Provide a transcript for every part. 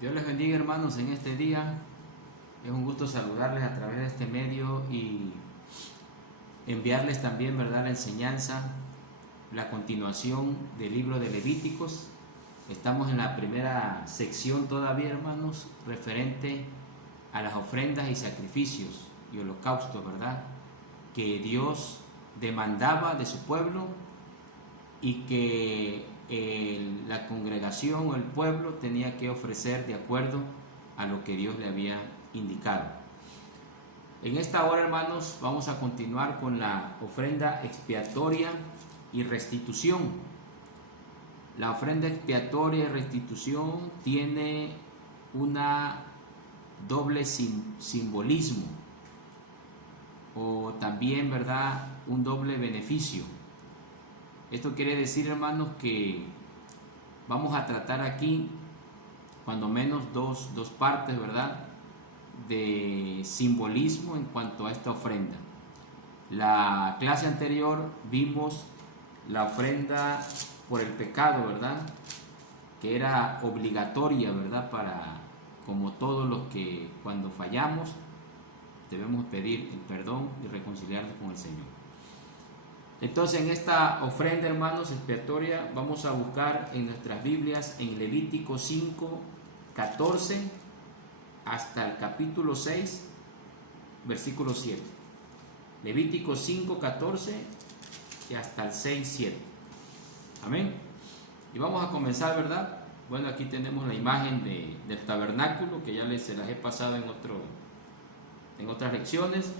Dios les bendiga, hermanos, en este día. Es un gusto saludarles a través de este medio y enviarles también, ¿verdad?, la enseñanza, la continuación del libro de Levíticos. Estamos en la primera sección todavía, hermanos, referente a las ofrendas y sacrificios y holocaustos, ¿verdad?, que Dios demandaba de su pueblo y que la congregación o el pueblo tenía que ofrecer de acuerdo a lo que Dios le había indicado. En esta hora, hermanos, vamos a continuar con la ofrenda expiatoria y restitución. La ofrenda expiatoria y restitución tiene una doble simbolismo, o también, ¿verdad?, un doble beneficio. Esto quiere decir, hermanos, que vamos a tratar aquí cuando menos dos partes, ¿verdad?, de simbolismo en cuanto a esta ofrenda. La clase anterior vimos la ofrenda por el pecado, ¿verdad?, que era obligatoria, ¿verdad?, para, como todos los que cuando fallamos debemos pedir el perdón y reconciliarnos con el Señor. Entonces, en esta ofrenda, hermanos, expiatoria, vamos a buscar en nuestras Biblias en Levítico 5, 14 hasta el capítulo 6, versículo 7. Levítico 5, 14 y hasta el 6, 7. Amén. Y vamos a comenzar, ¿verdad? Bueno, aquí tenemos la imagen del tabernáculo, que ya se las he pasado en otras lecciones,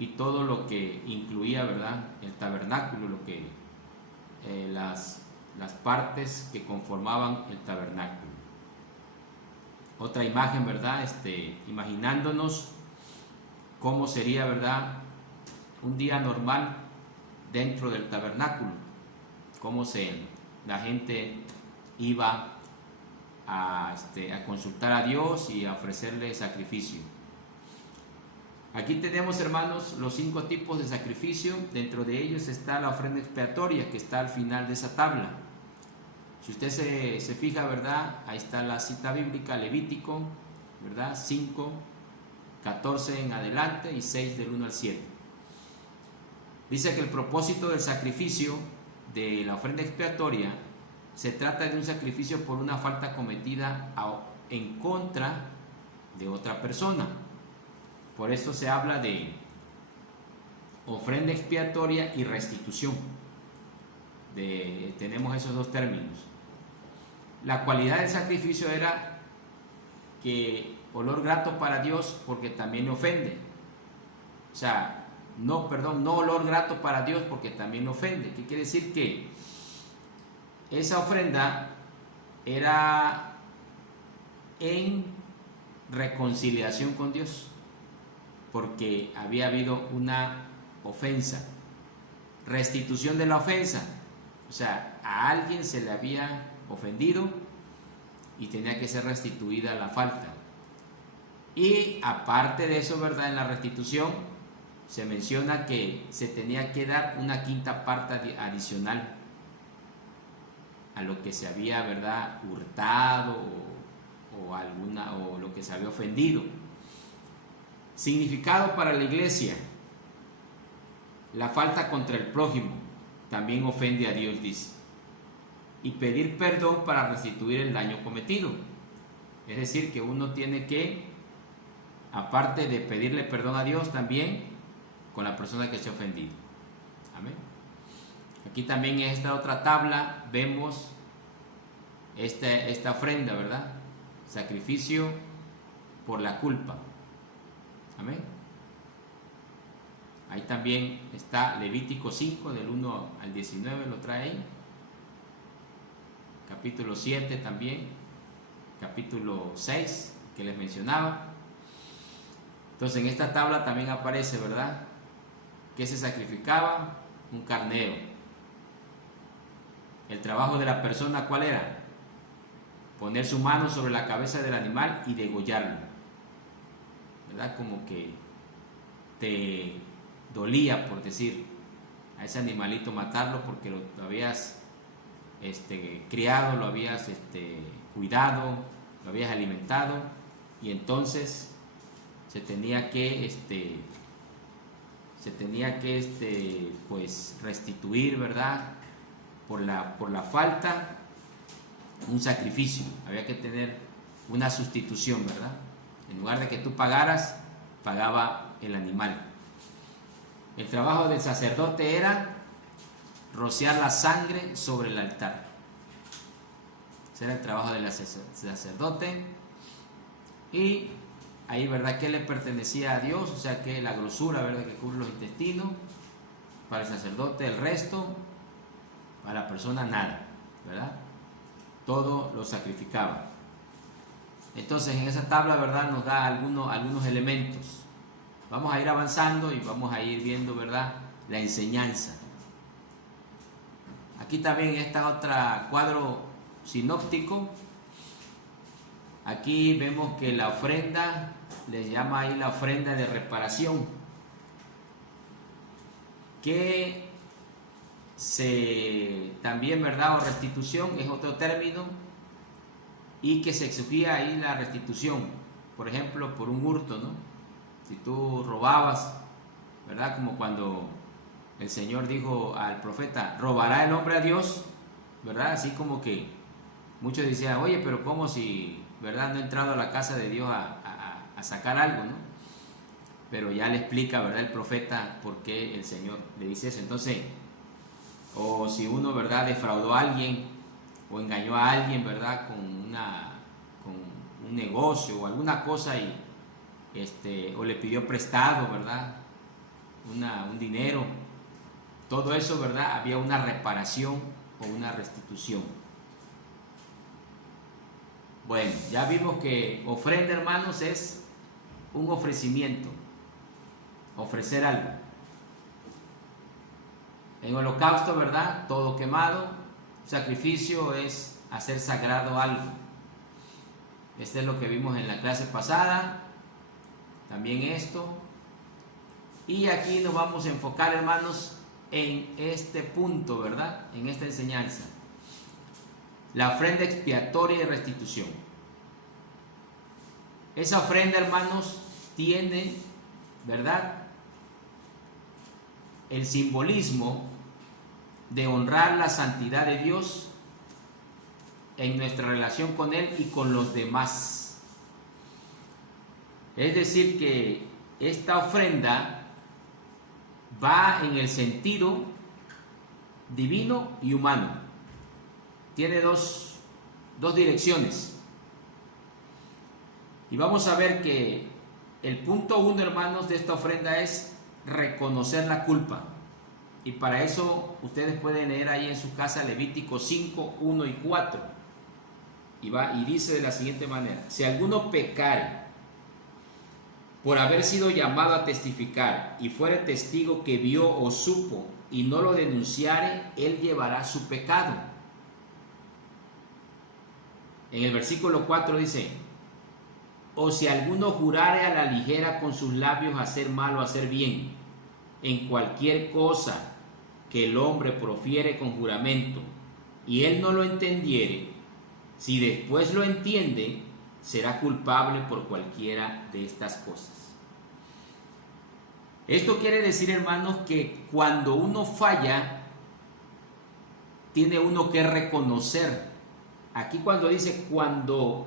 y todo lo que incluía, ¿verdad?, el tabernáculo, lo que las partes que conformaban el tabernáculo. Otra imagen, ¿verdad?, imaginándonos cómo sería, ¿verdad?, un día normal dentro del tabernáculo, cómo la gente iba a consultar a Dios y a ofrecerle sacrificio. Aquí tenemos, hermanos, los 5 tipos de sacrificio. Dentro de ellos está la ofrenda expiatoria, que está al final de esa tabla. Si usted se fija, ¿verdad?, ahí está la cita bíblica, Levítico, ¿verdad?, 5, 14 en adelante y 6 del 1 al 7. Dice que el propósito del sacrificio de la ofrenda expiatoria se trata de un sacrificio por una falta cometida en contra de otra persona. Por eso se habla de ofrenda expiatoria y restitución. Tenemos esos dos términos. La cualidad del sacrificio era que olor grato para Dios porque también le ofende. O sea, no olor grato para Dios porque también le ofende. ¿Qué quiere decir? Que esa ofrenda era en reconciliación con Dios, porque había habido una ofensa. Restitución de la ofensa, o sea, a alguien se le había ofendido y tenía que ser restituida la falta. Y aparte de eso, ¿verdad?, en la restitución se menciona que se tenía que dar una quinta parte adicional a lo que se había, ¿verdad?, hurtado o lo que se había ofendido. Significado para la iglesia: la falta contra el prójimo también ofende a Dios, dice, y pedir perdón para restituir el daño cometido. Es decir, que uno tiene que, aparte de pedirle perdón a Dios, también con la persona que se ha ofendido. Amén. Aquí también en esta otra tabla vemos esta ofrenda, ¿verdad?, sacrificio por la culpa. Amén. Ahí también está Levítico 5, del 1 al 19, lo trae ahí. Capítulo 7 también. Capítulo 6, que les mencionaba. Entonces, en esta tabla también aparece, ¿verdad?, que se sacrificaba un carnero. El trabajo de la persona, ¿cuál era? Poner su mano sobre la cabeza del animal y degollarlo. ¿Verdad? Como que te dolía, por decir, a ese animalito matarlo porque lo habías criado, lo habías cuidado, lo habías alimentado y entonces se tenía que pues restituir, ¿verdad? Por la falta, un sacrificio, había que tener una sustitución, ¿verdad? En lugar de que tú pagaras, pagaba el animal. El trabajo del sacerdote era rociar la sangre sobre el altar. Ese era el trabajo del sacerdote. Y ahí, ¿verdad?, que le pertenecía a Dios, o sea que la grosura, ¿verdad?, que cubre los intestinos, para el sacerdote el resto, para la persona nada, ¿verdad? Todo lo sacrificaba. Entonces en esa tabla, ¿verdad?, nos da algunos elementos. Vamos a ir avanzando y vamos a ir viendo, ¿verdad?, la enseñanza. Aquí también está otro cuadro sinóptico. Aquí vemos que la ofrenda, les llama ahí la ofrenda de reparación, que también, ¿verdad?, o restitución es otro término, y que se exigía ahí la restitución, por ejemplo, por un hurto, ¿no? Si tú robabas, ¿verdad?, como cuando el Señor dijo al profeta, ¿robará el hombre a Dios? ¿Verdad? Así como que muchos decían, oye, pero ¿cómo si, ¿verdad?, no he entrado a la casa de Dios a sacar algo, ¿no? Pero ya le explica, ¿verdad?, el profeta por qué el Señor le dice eso. Entonces, o si uno, ¿verdad?, defraudó a alguien o engañó a alguien, ¿verdad?, con un negocio o alguna cosa y o le pidió prestado, ¿verdad?, un dinero, todo eso, ¿verdad?, había una reparación o una restitución. Bueno, ya vimos que ofrenda, hermanos, es un ofrecimiento, ofrecer algo. En holocausto, ¿verdad?, todo quemado. Sacrificio es hacer sagrado algo. Este es lo que vimos en la clase pasada. También esto. Y aquí nos vamos a enfocar, hermanos, en este punto, ¿verdad?, en esta enseñanza. La ofrenda expiatoria y restitución. Esa ofrenda, hermanos, tiene, ¿verdad?, el simbolismo de honrar la santidad de Dios en nuestra relación con Él y con los demás. Es decir, que esta ofrenda va en el sentido divino y humano. Tiene dos direcciones. Y vamos a ver que el punto 1, hermanos, de esta ofrenda es reconocer la culpa. Y para eso ustedes pueden leer ahí en su casa Levítico 5, 1 y 4. Y dice de la siguiente manera: si alguno pecare por haber sido llamado a testificar y fuere testigo que vio o supo y no lo denunciare, él llevará su pecado. En el versículo 4 dice: o si alguno jurare a la ligera con sus labios hacer mal o hacer bien, en cualquier cosa que el hombre profiere con juramento, y él no lo entendiere, si después lo entiende, será culpable por cualquiera de estas cosas. Esto quiere decir, hermanos, que cuando uno falla, tiene uno que reconocer. Aquí cuando dice cuando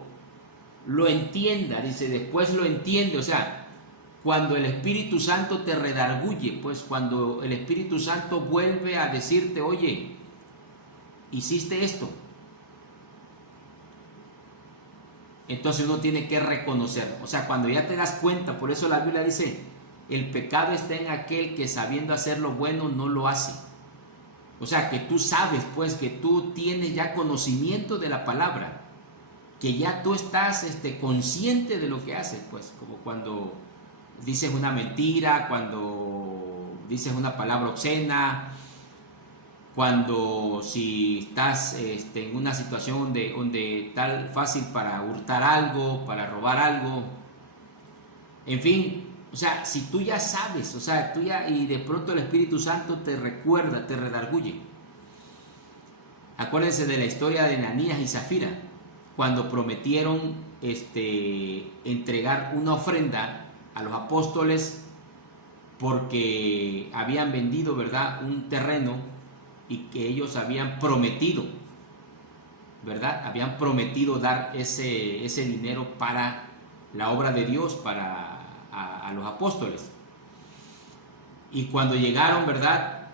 lo entienda, dice después lo entiende, o sea, cuando el Espíritu Santo te redarguye, pues cuando el Espíritu Santo vuelve a decirte, oye, hiciste esto. Entonces uno tiene que reconocer, o sea, cuando ya te das cuenta, por eso la Biblia dice, el pecado está en aquel que sabiendo hacer lo bueno no lo hace. O sea, que tú sabes, pues, que tú tienes ya conocimiento de la palabra, que ya tú estás consciente de lo que haces, pues, como cuando dices una mentira, cuando dices una palabra obscena, cuando si estás en una situación donde tal fácil para hurtar algo, para robar algo, en fin, o sea, si tú ya sabes, o sea, tú ya, y de pronto el Espíritu Santo te recuerda, te redarguye. Acuérdense de la historia de Ananías y Zafira. cuando prometieron entregar una ofrenda a los apóstoles porque habían vendido, ¿verdad?, un terreno y que ellos habían prometido, ¿verdad? Habían prometido dar ese dinero para la obra de Dios, para a los apóstoles. Y cuando llegaron, ¿verdad?,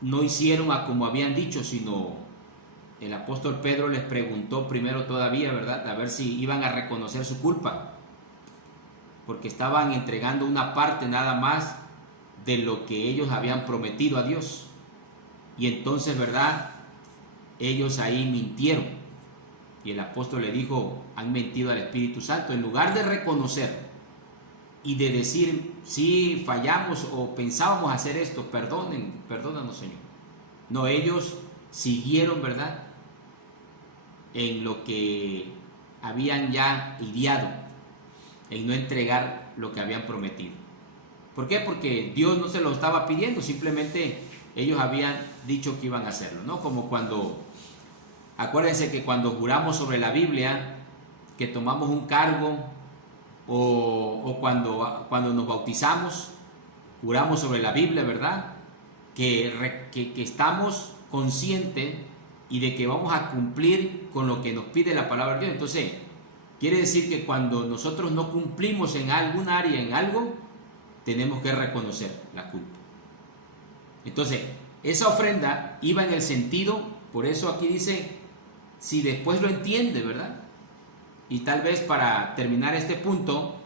no hicieron a como habían dicho, sino el apóstol Pedro les preguntó primero todavía, ¿verdad?, a ver si iban a reconocer su culpa, porque estaban entregando una parte nada más de lo que ellos habían prometido a Dios. Y entonces, ¿verdad?, ellos ahí mintieron. Y el apóstol le dijo, han mentido al Espíritu Santo. En lugar de reconocer y de decir, sí, fallamos o pensábamos hacer esto, perdónanos, Señor. No, ellos siguieron, ¿verdad?, en lo que habían ya ideado, en no entregar lo que habían prometido. ¿Por qué? Porque Dios no se lo estaba pidiendo, simplemente ellos habían dicho que iban a hacerlo, ¿no? Como cuando, acuérdense que cuando juramos sobre la Biblia, que tomamos un cargo, o cuando nos bautizamos, juramos sobre la Biblia, ¿verdad?, que estamos conscientes y de que vamos a cumplir con lo que nos pide la palabra de Dios. Entonces, quiere decir que cuando nosotros no cumplimos en algún área, en algo, tenemos que reconocer la culpa. Entonces, esa ofrenda iba en el sentido, por eso aquí dice, si después lo entiende, ¿verdad? Y tal vez para terminar este punto,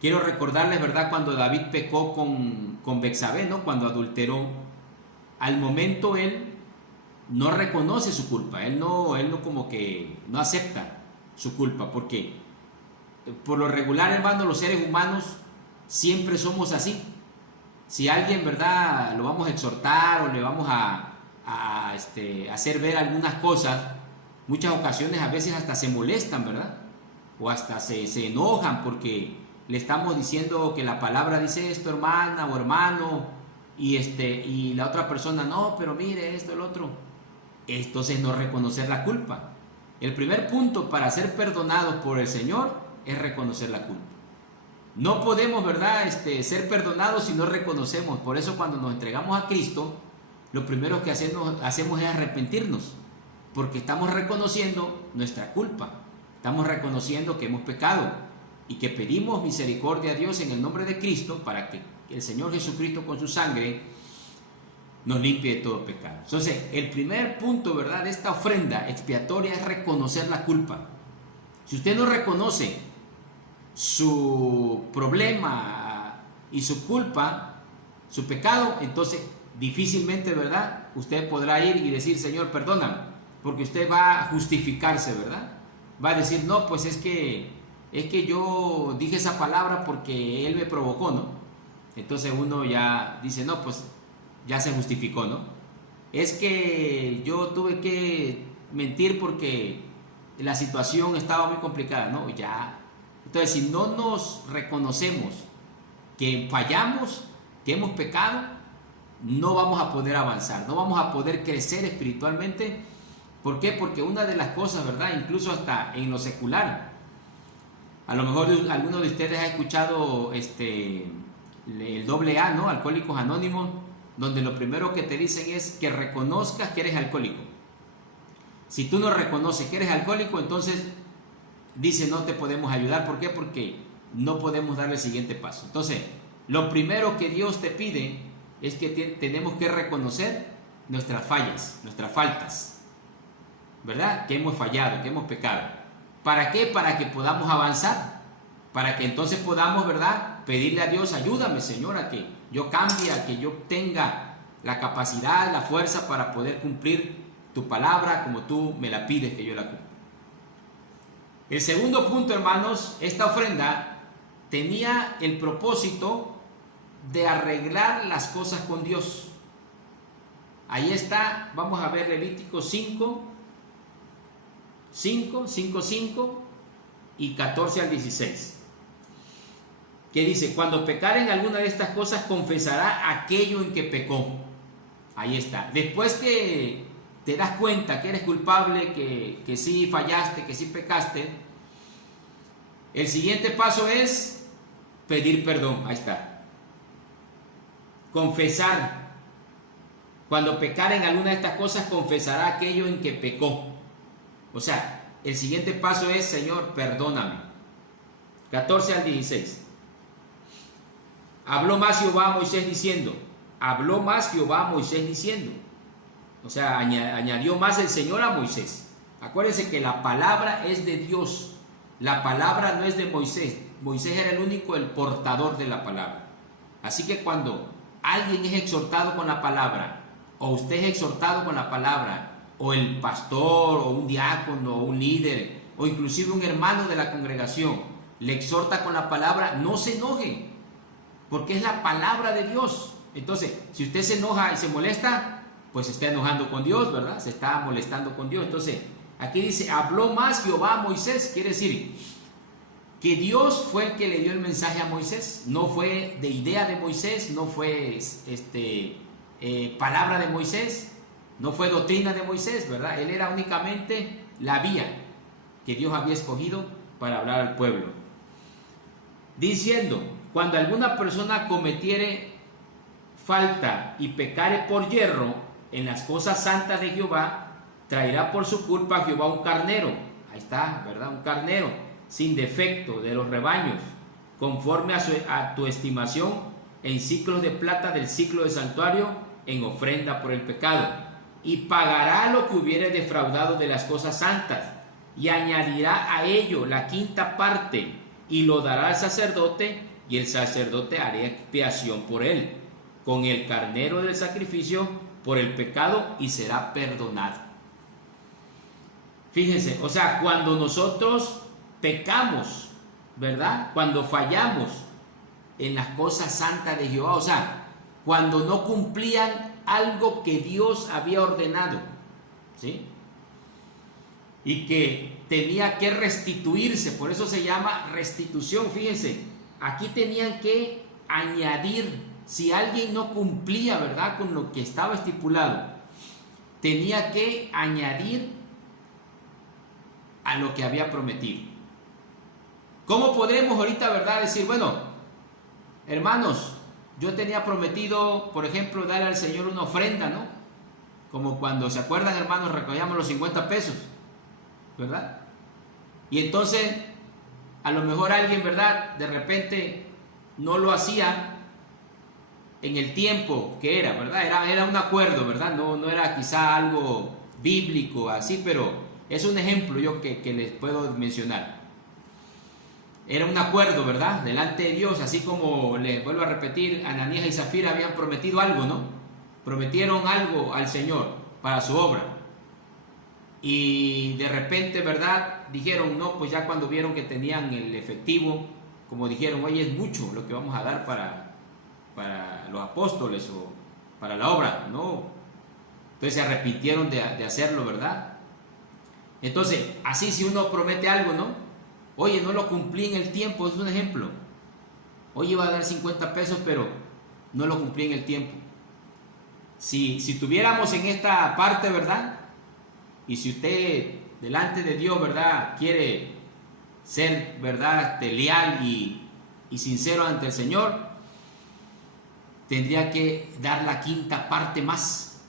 quiero recordarles, ¿verdad?, cuando David pecó con Betsabé, ¿no?, cuando adulteró, al momento él no reconoce su culpa, él no como que no acepta su culpa, porque por lo regular, hermano, los seres humanos siempre somos así. Si alguien, ¿verdad?, lo vamos a exhortar o le vamos a hacer ver algunas cosas, muchas ocasiones a veces hasta se molestan, ¿verdad?, o hasta se enojan porque le estamos diciendo que la palabra dice esto, hermana o hermano, y la otra persona, no, pero mire esto, el otro. Entonces, no reconocer la culpa. El primer punto para ser perdonados por el Señor es reconocer la culpa. No podemos, ¿verdad?, ser perdonados si no reconocemos. Por eso, cuando nos entregamos a Cristo, lo primero que hacemos es arrepentirnos, porque estamos reconociendo nuestra culpa, estamos reconociendo que hemos pecado y que pedimos misericordia a Dios en el nombre de Cristo para que el Señor Jesucristo con su sangre nos limpie de todo pecado. Entonces, el primer punto, ¿verdad?, de esta ofrenda expiatoria es reconocer la culpa. Si usted no reconoce su problema y su culpa, su pecado, entonces difícilmente, ¿verdad?, usted podrá ir y decir, Señor, perdóname, porque usted va a justificarse, ¿verdad? Va a decir, no, pues es que yo dije esa palabra porque Él me provocó, ¿no? Entonces uno ya dice, no, pues ya se justificó, ¿no? Es que yo tuve que mentir porque la situación estaba muy complicada, ¿no? Ya. Entonces, si no nos reconocemos que fallamos, que hemos pecado, no vamos a poder avanzar, no vamos a poder crecer espiritualmente. ¿Por qué? Porque una de las cosas, ¿verdad?, incluso hasta en lo secular, a lo mejor alguno de ustedes ha escuchado el AA, ¿no?, Alcohólicos Anónimos, donde lo primero que te dicen es que reconozcas que eres alcohólico. Si tú no reconoces que eres alcohólico, entonces dice, no te podemos ayudar. ¿Por qué? Porque no podemos dar el siguiente paso. Entonces, lo primero que Dios te pide es que tenemos que reconocer nuestras fallas, nuestras faltas, ¿verdad?, que hemos fallado, que hemos pecado. ¿Para qué? Para que podamos avanzar, para que entonces podamos, ¿verdad?, pedirle a Dios, ayúdame, Señor, a que yo cambie, a que yo tenga la capacidad, la fuerza para poder cumplir tu palabra como tú me la pides que yo la cumpla. El segundo punto, hermanos, esta ofrenda tenía el propósito de arreglar las cosas con Dios. Ahí está, vamos a ver Levítico 5 y 14 al 16. Que dice, cuando pecare en alguna de estas cosas, confesará aquello en que pecó. Ahí está. Después que te das cuenta que eres culpable, que sí fallaste, que sí pecaste, el siguiente paso es pedir perdón. Ahí está. Confesar. Cuando pecare en alguna de estas cosas, confesará aquello en que pecó. O sea, el siguiente paso es: Señor, perdóname. 14 al 16. Habló más Jehová a Moisés diciendo. Habló más Jehová a Moisés diciendo. O sea, añadió más el Señor a Moisés. Acuérdense que la palabra es de Dios. La palabra no es de Moisés. Moisés era el único, el portador de la palabra. Así que cuando alguien es exhortado con la palabra, o usted es exhortado con la palabra, o el pastor, o un diácono, o un líder, o inclusive un hermano de la congregación, le exhorta con la palabra, no se enoje, porque es la palabra de Dios. Entonces, si usted se enoja y se molesta, pues se está enojando con Dios, ¿verdad? Se está molestando con Dios. Entonces, aquí dice, habló más Jehová a Moisés. Quiere decir que Dios fue el que le dio el mensaje a Moisés. No fue de idea de Moisés, no fue palabra de Moisés, no fue doctrina de Moisés, ¿verdad? Él era únicamente la vía que Dios había escogido para hablar al pueblo. Diciendo, cuando alguna persona cometiere falta y pecare por yerro en las cosas santas de Jehová, traerá por su culpa a Jehová un carnero. Ahí está, ¿verdad? Un carnero sin defecto de los rebaños, conforme a tu estimación, en ciclos de plata del ciclo de santuario, en ofrenda por el pecado. Y pagará lo que hubiere defraudado de las cosas santas, y añadirá a ello la quinta parte, y lo dará al sacerdote, y el sacerdote hará expiación por él, con el carnero del sacrificio por el pecado, y será perdonado. Fíjense, o sea, cuando nosotros pecamos, ¿verdad? Cuando fallamos en las cosas santas de Jehová, o sea, cuando no cumplían algo que Dios había ordenado, ¿sí? Y que tenía que restituirse, por eso se llama restitución. Fíjense, aquí tenían que añadir, si alguien no cumplía, ¿verdad?, con lo que estaba estipulado, tenía que añadir a lo que había prometido. ¿Cómo podemos ahorita, verdad, decir, bueno, hermanos, yo tenía prometido, por ejemplo, darle al Señor una ofrenda, ¿no? Como cuando, ¿se acuerdan, hermanos? Recogíamos los 50 pesos, ¿verdad? Y entonces, a lo mejor alguien, ¿verdad?, de repente no lo hacía en el tiempo que era, ¿verdad? Era un acuerdo, ¿verdad? No era quizá algo bíblico así, pero es un ejemplo yo que les puedo mencionar. Era un acuerdo, ¿verdad?, delante de Dios, así como les vuelvo a repetir, Ananías y Zafira habían prometido algo, ¿no? Prometieron algo al Señor para su obra. Y de repente, ¿verdad?, dijeron, no, pues ya cuando vieron que tenían el efectivo, como dijeron, oye, es mucho lo que vamos a dar para los apóstoles o para la obra, ¿no? Entonces se arrepintieron de hacerlo, ¿verdad? Entonces, así si uno promete algo, ¿no? Oye, no lo cumplí en el tiempo, es un ejemplo. Oye, iba a dar 50 pesos, pero no lo cumplí en el tiempo. Si tuviéramos en esta parte, ¿verdad?, y si usted delante de Dios, ¿verdad?, quiere ser, ¿verdad?, leal y sincero ante el Señor, tendría que dar la quinta parte más,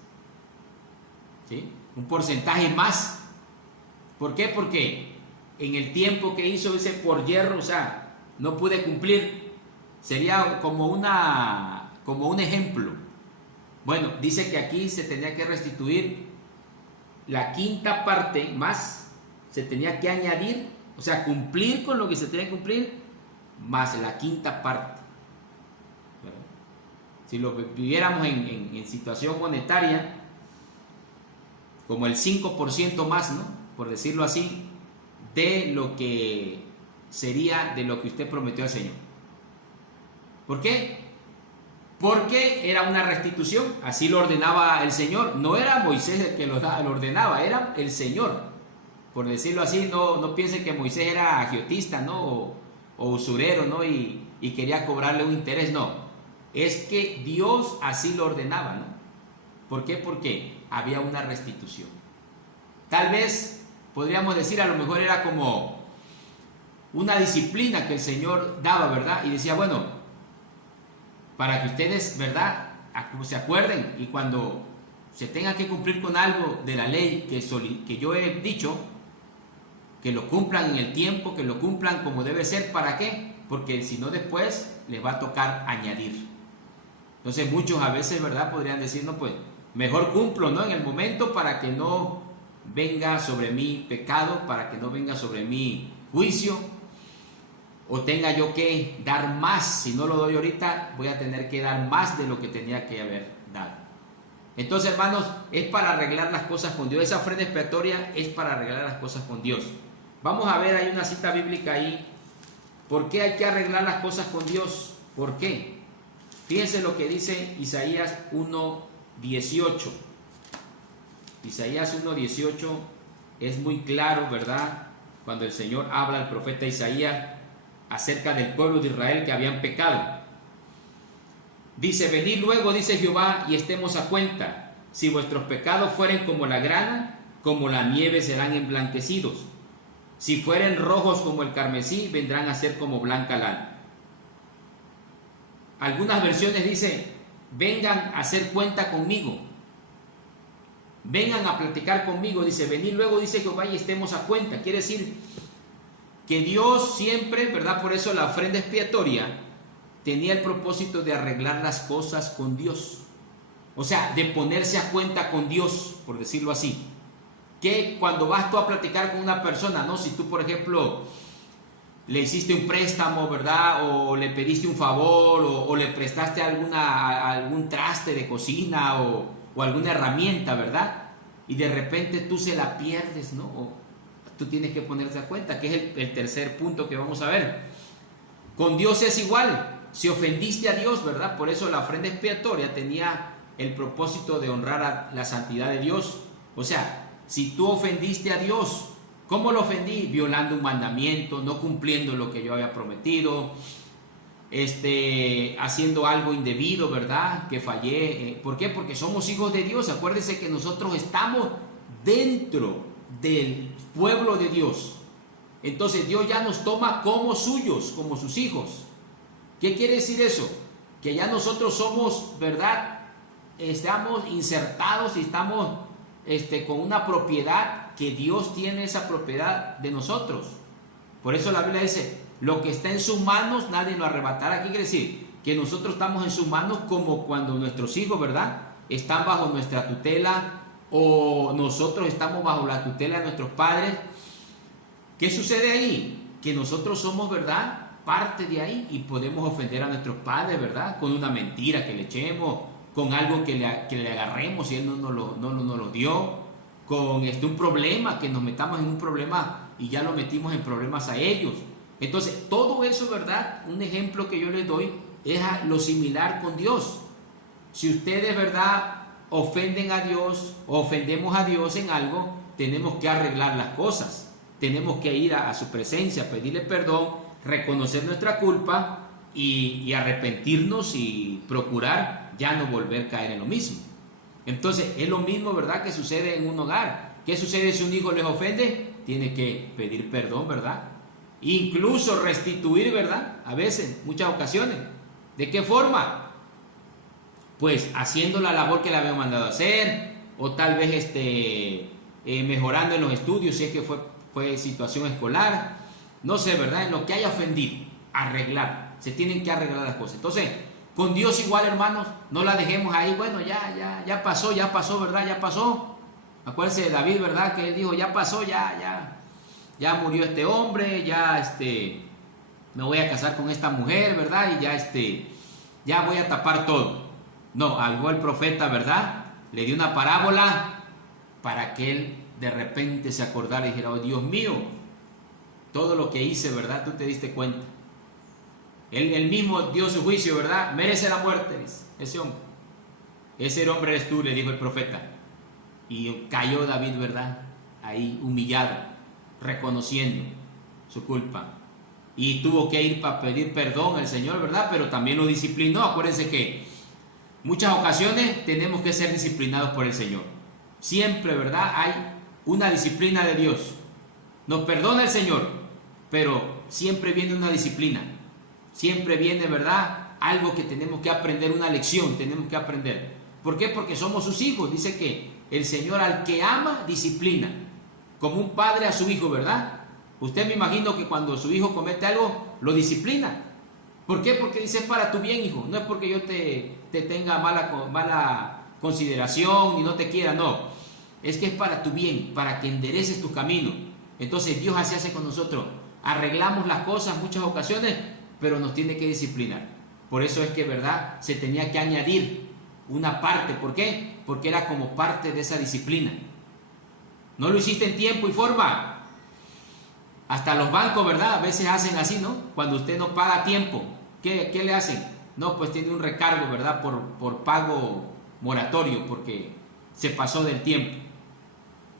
¿sí?, un porcentaje más. ¿Por qué? Porque en el tiempo que hizo ese por yerro, o sea, no pude cumplir. Sería como un ejemplo. Bueno, dice que aquí se tenía que restituir la quinta parte más, se tenía que añadir, o sea, cumplir con lo que se tenía que cumplir, más la quinta parte. ¿Verdad? Si lo viviéramos en situación monetaria, como el 5% más, ¿no?, por decirlo así, de lo que sería de lo que usted prometió al Señor. ¿Por qué? Porque era una restitución, así lo ordenaba el Señor. No era Moisés el que lo ordenaba, era el Señor. Por decirlo así, no piensen que Moisés era agiotista, ¿no?, o usurero, ¿no?, y quería cobrarle un interés. No, es que Dios así lo ordenaba, ¿no? ¿Por qué? Porque había una restitución. Tal vez podríamos decir, a lo mejor era como una disciplina que el Señor daba, ¿verdad? Y decía, bueno, para que ustedes, ¿verdad?, se acuerden, y cuando se tenga que cumplir con algo de la ley que yo he dicho, que lo cumplan en el tiempo, que lo cumplan como debe ser. ¿Para qué? Porque si no, después les va a tocar añadir. Entonces muchos a veces, ¿verdad?, podrían decir, no, pues mejor cumplo, ¿no?, en el momento, para que no venga sobre mí pecado, para que no venga sobre mí juicio, o tenga yo que dar más. Si no lo doy ahorita, voy a tener que dar más de lo que tenía que haber dado. Entonces, hermanos, es para arreglar las cosas con Dios. Esa ofrenda expiatoria es para arreglar las cosas con Dios. Vamos a ver, hay una cita bíblica ahí. ¿Por qué hay que arreglar las cosas con Dios? ¿Por qué? Fíjense lo que dice Isaías 1:18. Isaías 1:18 es muy claro, ¿verdad?, cuando el Señor habla al profeta Isaías acerca del pueblo de Israel que habían pecado. Dice: venid luego, dice Jehová, y estemos a cuenta. Si vuestros pecados fueren como la grana, como la nieve serán emblanquecidos. Si fueren rojos como el carmesí, vendrán a ser como blanca lana. Algunas versiones dicen: vengan a hacer cuenta conmigo, vengan a platicar conmigo. Dice: venid luego, dice Jehová, y estemos a cuenta. Quiere decir que Dios siempre, ¿verdad? Por eso la ofrenda expiatoria tenía el propósito de arreglar las cosas con Dios. O sea, de ponerse a cuenta con Dios, por decirlo así. Que cuando vas tú a platicar con una persona, ¿no? Si tú, por ejemplo, le hiciste un préstamo, ¿verdad?, o le pediste un favor, o le prestaste algún traste de cocina, o alguna herramienta, ¿verdad?, y de repente tú se la pierdes, ¿no? O tú tienes que ponerse a cuenta, que es el tercer punto que vamos a ver. Con Dios es igual. Si ofendiste a Dios, ¿verdad?, por eso la ofrenda expiatoria tenía el propósito de honrar a la santidad de Dios. O sea, si tú ofendiste a Dios, ¿cómo lo ofendí? Violando un mandamiento, no cumpliendo lo que yo había prometido, haciendo algo indebido, ¿verdad?, que fallé. ¿Por qué? Porque somos hijos de Dios. Acuérdense que nosotros estamos dentro del pueblo de Dios. Entonces Dios ya nos toma como suyos, como sus hijos. ¿Qué quiere decir eso? Que ya nosotros somos, ¿verdad?, estamos insertados y estamos con una propiedad, que Dios tiene esa propiedad de nosotros. Por eso la Biblia dice: lo que está en sus manos nadie lo arrebatará. ¿Qué quiere decir? Que nosotros estamos en sus manos, como cuando nuestros hijos, ¿verdad?, están bajo nuestra tutela, o nosotros estamos bajo la tutela de nuestros padres. ¿Qué sucede ahí? Que nosotros somos, ¿verdad?, parte de ahí, y podemos ofender a nuestros padres, ¿verdad?, con una mentira que le echemos, con algo que le agarremos y Él no nos lo dio, con un problema, que nos metamos en un problema y ya lo metimos en problemas a ellos. Entonces, todo eso, ¿verdad?, un ejemplo que yo les doy es lo similar con Dios. Si ustedes, ¿verdad?, ofenden a Dios, o ofendemos a Dios en algo, tenemos que arreglar las cosas. Tenemos que ir a su presencia, pedirle perdón, reconocer nuestra culpa y arrepentirnos y procurar ya no volver a caer en lo mismo. Entonces es lo mismo, ¿verdad?, que sucede en un hogar. ¿Qué sucede si un hijo les ofende? Tiene que pedir perdón, ¿verdad?, incluso restituir, ¿verdad?, a veces, muchas ocasiones. ¿De qué forma? Pues haciendo la labor que le habían mandado a hacer, o tal vez mejorando en los estudios, si es que fue situación escolar, no sé, ¿verdad?, en lo que haya ofendido, arreglar. Se tienen que arreglar las cosas. Entonces, con Dios igual, hermanos, no la dejemos ahí. Bueno, ya pasó, ¿verdad? Ya pasó. Acuérdense de David, ¿verdad?, que él dijo: ya pasó, ya murió este hombre, ya me voy a casar con esta mujer, ¿verdad?, y ya voy a tapar todo. No, algo el profeta, ¿verdad?, le dio una parábola para que él de repente se acordara y dijera: oh, Dios mío, todo lo que hice, ¿verdad?, tú te diste cuenta. Él mismo dio su juicio, ¿verdad?, merece la muerte, dice ese hombre. Ese hombre eres tú, le dijo el profeta. Y cayó David, ¿verdad?, ahí humillado, reconociendo su culpa. Y tuvo que ir para pedir perdón al Señor, ¿verdad?, pero también lo disciplinó. Acuérdense que muchas ocasiones tenemos que ser disciplinados por el Señor. Siempre, ¿verdad? Hay una disciplina de Dios. Nos perdona el Señor, pero siempre viene una disciplina. Siempre viene, ¿verdad? Algo que tenemos que aprender, una lección tenemos que aprender. ¿Por qué? Porque somos sus hijos. Dice que el Señor al que ama, disciplina. Como un padre a su hijo, ¿verdad? Usted me imagino que cuando su hijo comete algo, lo disciplina. ¿Por qué? Porque dice, es para tu bien, hijo. No es porque yo te tenga mala consideración y no te quiera, no. Es que es para tu bien, para que endereces tu camino. Entonces Dios así hace con nosotros. Arreglamos las cosas en muchas ocasiones, pero nos tiene que disciplinar. Por eso es que, ¿verdad? Se tenía que añadir una parte. ¿Por qué? Porque era como parte de esa disciplina. No lo hiciste en tiempo y forma. Hasta los bancos, ¿verdad? A veces hacen así, ¿no? Cuando usted no paga a tiempo, ¿qué le hacen? No, pues tiene un recargo, ¿verdad? Por pago moratorio, porque se pasó del tiempo.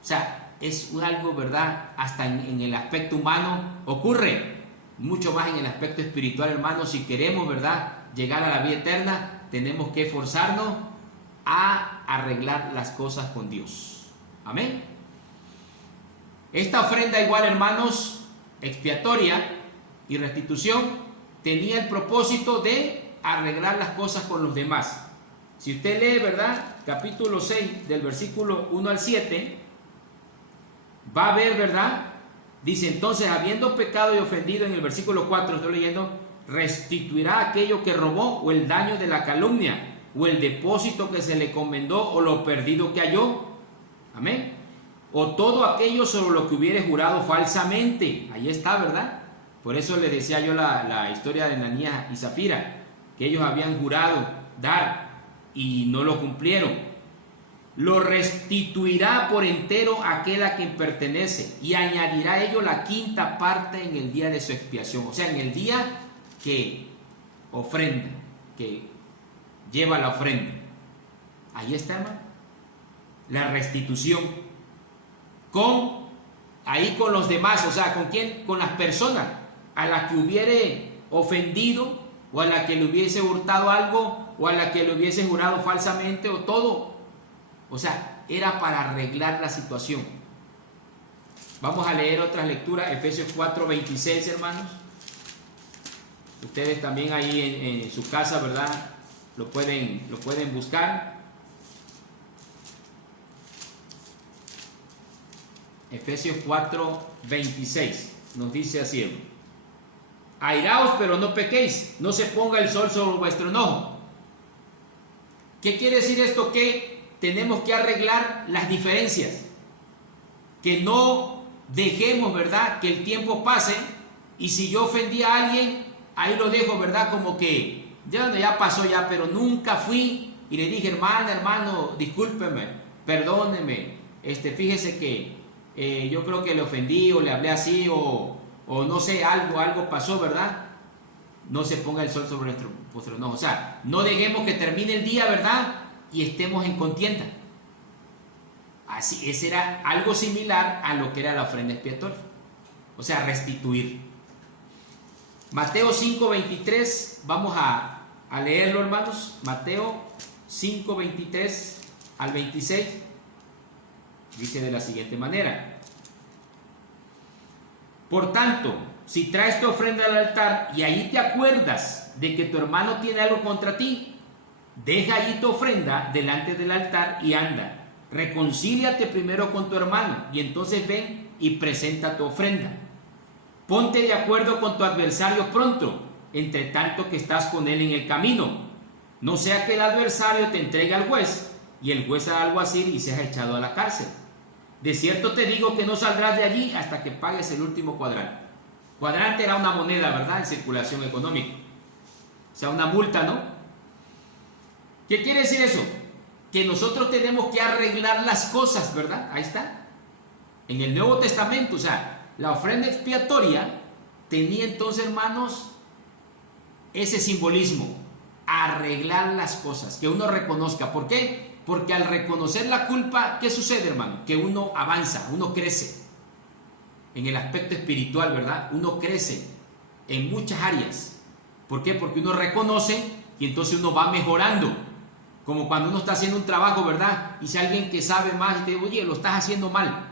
O sea, es algo, ¿verdad? Hasta en el aspecto humano ocurre. Mucho más en el aspecto espiritual, hermano. Si queremos, ¿verdad?, llegar a la vida eterna, tenemos que esforzarnos a arreglar las cosas con Dios. Amén. Esta ofrenda igual, hermanos, expiatoria y restitución, tenía el propósito de arreglar las cosas con los demás. Si usted lee, ¿verdad?, capítulo 6 del versículo 1 al 7, va a ver, ¿verdad? Dice, entonces, habiendo pecado y ofendido, en el versículo 4, estoy leyendo, restituirá aquello que robó, o el daño de la calumnia, o el depósito que se le encomendó, o lo perdido que halló. Amén. O todo aquello sobre lo que hubiere jurado falsamente. Ahí está, ¿verdad? Por eso les decía yo la historia de Ananías y Zafira, que ellos habían jurado dar y no lo cumplieron. Lo restituirá por entero aquel a quien pertenece, y añadirá a ello la quinta parte en el día de su expiación. O sea, en el día que ofrenda, que lleva la ofrenda. Ahí está, hermano, la restitución. Con los demás, o sea, ¿con quién? Con las personas a las que hubiere ofendido, o a las que le hubiese hurtado algo, o a las que le hubiese jurado falsamente, o todo. O sea, era para arreglar la situación. Vamos a leer otras lecturas, Efesios 4:26, hermanos. Ustedes también ahí en su casa, ¿verdad?, lo pueden buscar. Efesios 4:26 nos dice así: airaos, pero no pequéis, no se ponga el sol sobre vuestro enojo. ¿Qué quiere decir esto? Que tenemos que arreglar las diferencias, que no dejemos, ¿verdad?, que el tiempo pase, y si yo ofendí a alguien, ahí lo dejo, ¿verdad?, como que ya pasó ya, pero nunca fui y le dije, hermano, discúlpeme, perdóneme, fíjese que yo creo que le ofendí, o le hablé así, o no sé, algo pasó, ¿verdad? No se ponga el sol sobre vuestro enojo. O sea, no dejemos que termine el día, ¿verdad?, y estemos en contienda. Así, ese era algo similar a lo que era la ofrenda expiatoria. O sea, restituir. Mateo 5:23, vamos a leerlo, hermanos. Mateo 5:23 al 26. Dice de la siguiente manera: por tanto, si traes tu ofrenda al altar y allí te acuerdas de que tu hermano tiene algo contra ti, deja allí tu ofrenda delante del altar y anda, reconcíliate primero con tu hermano, y entonces ven y presenta tu ofrenda. Ponte de acuerdo con tu adversario pronto, entre tanto que estás con él en el camino, no sea que el adversario te entregue al juez, y el juez al alguacil, y seas echado a la cárcel. De cierto te digo que no saldrás de allí hasta que pagues el último cuadrante. Cuadrante era una moneda, ¿verdad?, en circulación económica. O sea, una multa, ¿no? ¿Qué quiere decir eso? Que nosotros tenemos que arreglar las cosas, ¿verdad? Ahí está. En el Nuevo Testamento, o sea, la ofrenda expiatoria tenía entonces, hermanos, ese simbolismo. Arreglar las cosas, que uno reconozca. ¿Por qué? Porque al reconocer la culpa, ¿qué sucede, hermano? Que uno avanza, uno crece. En el aspecto espiritual, ¿verdad? Uno crece en muchas áreas. ¿Por qué? Porque uno reconoce y entonces uno va mejorando. Como cuando uno está haciendo un trabajo, ¿verdad? Y si alguien que sabe más y te dice, oye, lo estás haciendo mal.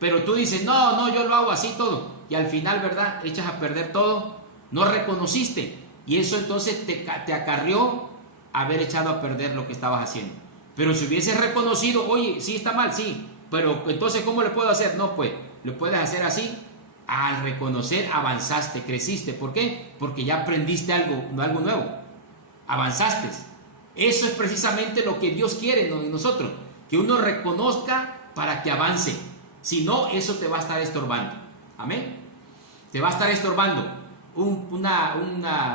Pero tú dices, no, yo lo hago así todo. Y al final, ¿verdad? Echas a perder todo. No reconociste. Y eso entonces te acarrió haber echado a perder lo que estabas haciendo. Pero si hubieses reconocido, oye, sí está mal, sí. Pero entonces, ¿cómo le puedo hacer? No, pues, lo puedes hacer así. Al reconocer, avanzaste, creciste. ¿Por qué? Porque ya aprendiste algo nuevo. Avanzaste. Eso es precisamente lo que Dios quiere en nosotros, que uno reconozca para que avance. Si no, eso te va a estar estorbando. Amén. Te va a estar estorbando. Un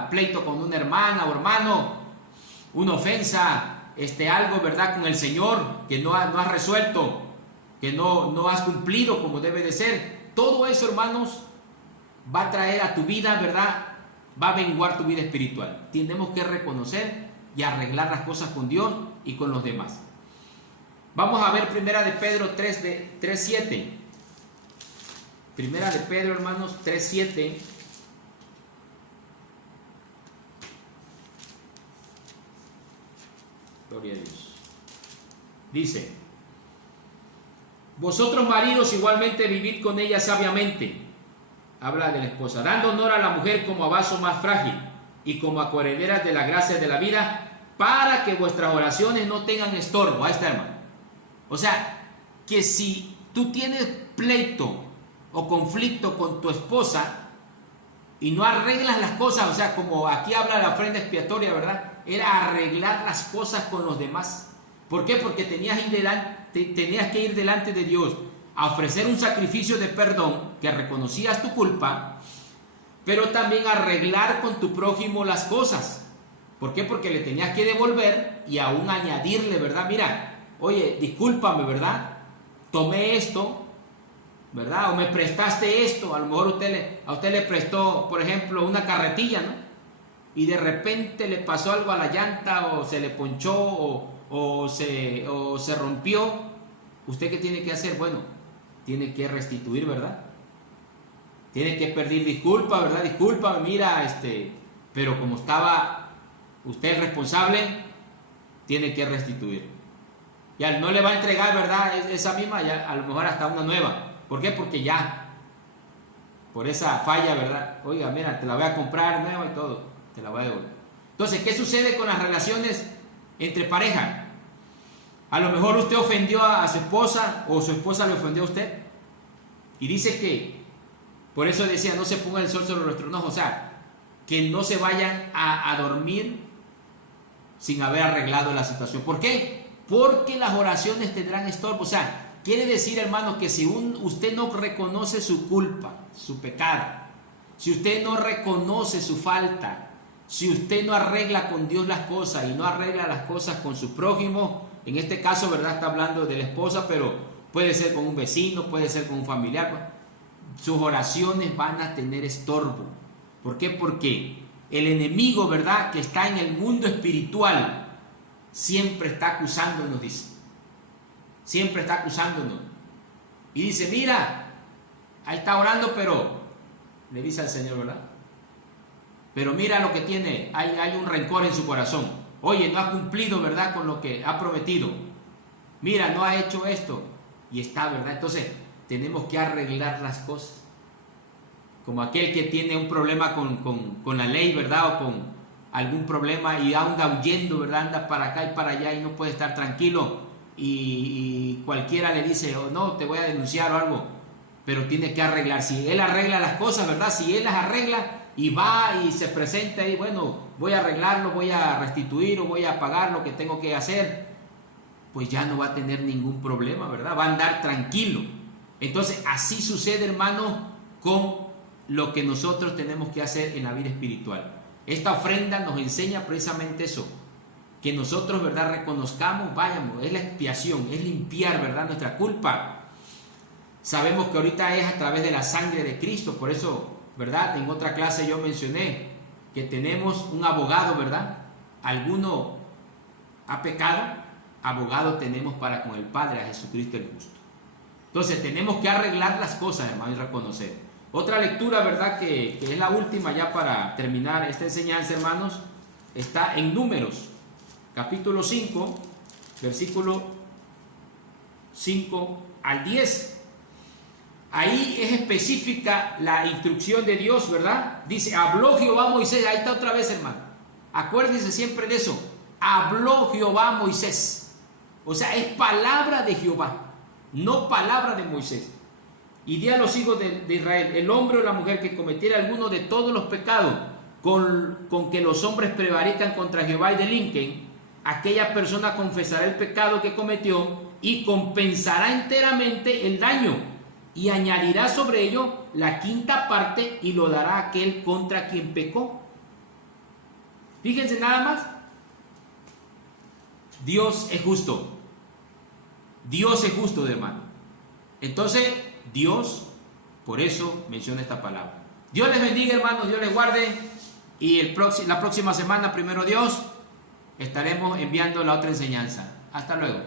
pleito con una hermana o hermano, una ofensa, algo, ¿verdad? Con el Señor que no has resuelto, que no has cumplido como debe de ser. Todo eso, hermanos, va a traer a tu vida, ¿verdad? Va a menguar tu vida espiritual. Tenemos que reconocer y arreglar las cosas con Dios y con los demás. Vamos a ver Primera de Pedro 3:7. Primera de Pedro, hermanos, 3:7. Gloria a Dios. Dice: vosotros maridos igualmente vivid con ella sabiamente. Habla de la esposa, dando honor a la mujer como a vaso más frágil y como a coherederas de la gracia de la vida, para que vuestras oraciones no tengan estorbo. Ahí está, hermano. O sea, que si tú tienes pleito o conflicto con tu esposa y no arreglas las cosas, o sea, como aquí habla la ofrenda expiatoria, ¿verdad? Era arreglar las cosas con los demás. ¿Por qué? Porque tenías que ir delante de Dios a ofrecer un sacrificio de perdón, que reconocías tu culpa, pero también arreglar con tu prójimo las cosas. ¿Por qué? Porque le tenías que devolver y aún añadirle, ¿verdad? Mira, oye, discúlpame, ¿verdad? Tomé esto, ¿verdad? O me prestaste esto. A lo mejor a usted le prestó, por ejemplo, una carretilla, ¿no? Y de repente le pasó algo a la llanta, o se le ponchó, o se rompió. ¿Usted qué tiene que hacer? Bueno, tiene que restituir, ¿verdad? Tiene que pedir disculpas, ¿verdad? Discúlpame, mira, pero como estaba usted es responsable, tiene que restituir. Ya no le va a entregar, ¿verdad? Esa misma, ya a lo mejor hasta una nueva. ¿Por qué? Porque ya, por esa falla, ¿verdad? Oiga, mira, te la voy a comprar nueva y todo, te la voy a devolver. Entonces, ¿qué sucede con las relaciones entre pareja? A lo mejor usted ofendió a su esposa, o su esposa le ofendió a usted. Y dice que, por eso decía, no se ponga el sol sobre nuestros ojos. O sea, que no se vayan a dormir sin haber arreglado la situación. ¿Por qué? Porque las oraciones tendrán estorbo. O sea, quiere decir, hermano, que si usted no reconoce su culpa, su pecado, si usted no reconoce su falta, si usted no arregla con Dios las cosas y no arregla las cosas con su prójimo, en este caso, ¿verdad? Está hablando de la esposa, pero puede ser con un vecino, puede ser con un familiar. Sus oraciones van a tener estorbo. ¿Por qué? Porque el enemigo, ¿verdad?, que está en el mundo espiritual, siempre está acusándonos, dice. Siempre está acusándonos. Y dice, mira, ahí está orando, pero, le dice al Señor, ¿verdad? Pero mira lo que tiene, hay un rencor en su corazón. Oye, no ha cumplido, ¿verdad?, con lo que ha prometido. Mira, no ha hecho esto. Y está, ¿verdad? Entonces, tenemos que arreglar las cosas. Como aquel que tiene un problema con la ley, ¿verdad? O con algún problema y anda huyendo, ¿verdad? Anda para acá y para allá y no puede estar tranquilo. Y cualquiera le dice, oh, no, te voy a denunciar o algo. Pero tiene que arreglar. Si él arregla las cosas, ¿verdad? Si él las arregla y va y se presenta ahí, bueno, voy a arreglarlo, voy a restituir o voy a pagar lo que tengo que hacer, pues ya no va a tener ningún problema, ¿verdad? Va a andar tranquilo. Entonces, así sucede, hermano, con lo que nosotros tenemos que hacer en la vida espiritual. Esta ofrenda nos enseña precisamente eso, que nosotros, ¿verdad?, reconozcamos, vayamos, es la expiación, es limpiar, ¿verdad?, nuestra culpa. Sabemos que ahorita es a través de la sangre de Cristo, por eso, ¿verdad?, en otra clase yo mencioné que tenemos un abogado, ¿verdad? ¿Alguno ha pecado? Abogado tenemos para con el Padre, a Jesucristo el justo. Entonces tenemos que arreglar las cosas, hermano, y reconocer. Otra lectura, ¿verdad?, que es la última ya para terminar esta enseñanza, hermanos, está en Números. capítulo 5, versículo 5 al 10. Ahí es específica la instrucción de Dios, ¿verdad? Dice, habló Jehová a Moisés. Ahí está otra vez, hermano. Acuérdense siempre de eso. Habló Jehová a Moisés. O sea, es palabra de Jehová, no palabra de Moisés. Y di a los hijos de Israel, el hombre o la mujer que cometiera alguno de todos los pecados con que los hombres prevarican contra Jehová y delinquen, aquella persona confesará el pecado que cometió y compensará enteramente el daño y añadirá sobre ello la quinta parte y lo dará a aquel contra quien pecó. Fíjense nada más. Dios es justo. Dios es justo, hermano. Entonces, Dios, por eso menciona esta palabra. Dios les bendiga, hermanos, Dios les guarde. Y la próxima semana, primero Dios, estaremos enviando la otra enseñanza. Hasta luego.